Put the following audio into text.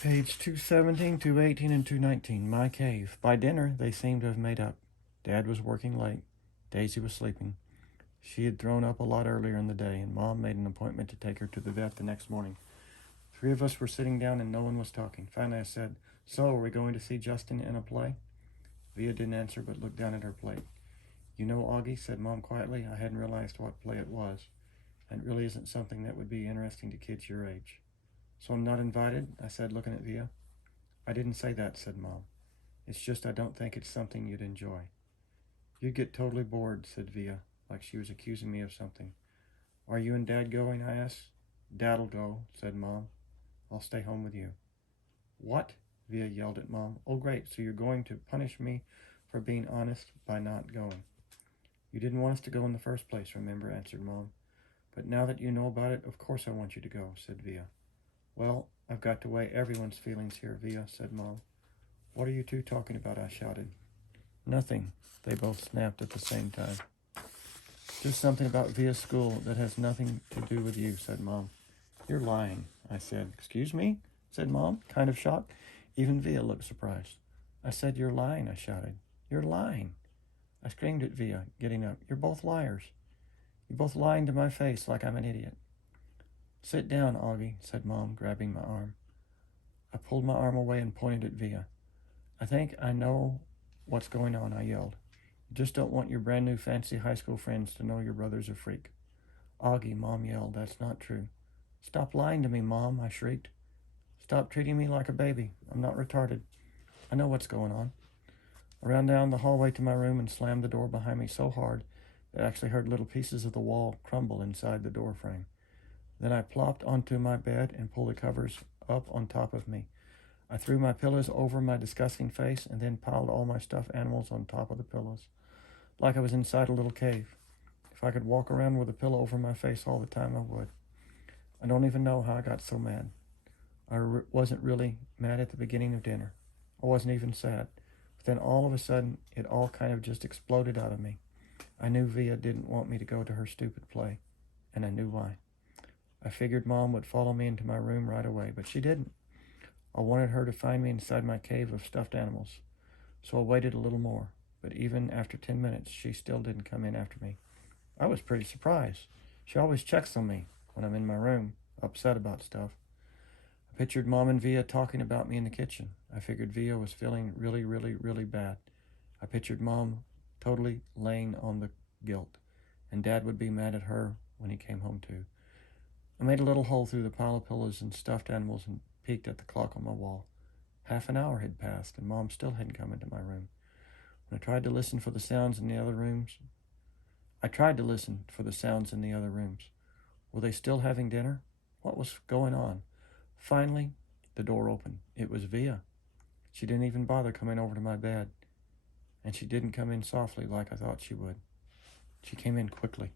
Page 217, 218, and 219. My cave. By dinner, they seemed to have made up. Dad was working late. Daisy was sleeping. She had thrown up a lot earlier in the day, and Mom made an appointment to take her to the vet the next morning. Three of us were sitting down, and no one was talking. Finally, I said, "So, are we going to see Justin in a play?" Via didn't answer, but looked down at her plate. "You know, Augie," said Mom quietly, "I hadn't realized what play it was. And it really isn't something that would be interesting to kids your age." "So I'm not invited?" I said, looking at Via. "I didn't say that," said Mom. "It's just I don't think it's something you'd enjoy." "You'd get totally bored," said Via, like she was accusing me of something. "Are you and Dad going?" I asked. "Dad'll go," said Mom. "I'll stay home with you." "What?" Via yelled at Mom. "Oh, great, so you're going to punish me for being honest by not going." "You didn't want us to go in the first place, remember," answered Mom. "But now that you know about it, of course I want you to go," said Via. "Well, I've got to weigh everyone's feelings here, Via," said Mom. "What are you two talking about?" I shouted. "Nothing," they both snapped at the same time. "Just something about Via's school that has nothing to do with you," said Mom. "You're lying," I said. "Excuse me?" said Mom, kind of shocked. Even Via looked surprised. "I said you're lying," I shouted. "You're lying." I screamed at Via, getting up. "You're both liars. You're both lying to my face like I'm an idiot." "Sit down, Augie," said Mom, grabbing my arm. I pulled my arm away and pointed at Via. "I think I know what's going on," I yelled. "You just don't want your brand new fancy high school friends to know your brother's a freak." "Augie," Mom yelled, "that's not true." "Stop lying to me, Mom," I shrieked. "Stop treating me like a baby. I'm not retarded. I know what's going on." I ran down the hallway to my room and slammed the door behind me so hard that I actually heard little pieces of the wall crumble inside the door frame. Then I plopped onto my bed and pulled the covers up on top of me. I threw my pillows over my disgusting face and then piled all my stuffed animals on top of the pillows, like I was inside a little cave. If I could walk around with a pillow over my face all the time, I would. I don't even know how I got so mad. I wasn't really mad at the beginning of dinner. I wasn't even sad. But then all of a sudden, it all kind of just exploded out of me. I knew Via didn't want me to go to her stupid play, and I knew why. I figured Mom would follow me into my room right away, but she didn't. I wanted her to find me inside my cave of stuffed animals, so I waited a little more. But even after 10 minutes, she still didn't come in after me. I was pretty surprised. She always checks on me when I'm in my room, upset about stuff. I pictured Mom and Via talking about me in the kitchen. I figured Via was feeling really, really, really bad. I pictured Mom totally laying on the guilt, and Dad would be mad at her when he came home too. I made a little hole through the pile of pillows and stuffed animals and peeked at the clock on my wall. Half an hour had passed, and Mom still hadn't come into my room. When I tried to listen for the sounds in the other rooms, Were they still having dinner? What was going on? Finally, the door opened. It was Via. She didn't even bother coming over to my bed, and she didn't come in softly like I thought she would. She came in quickly.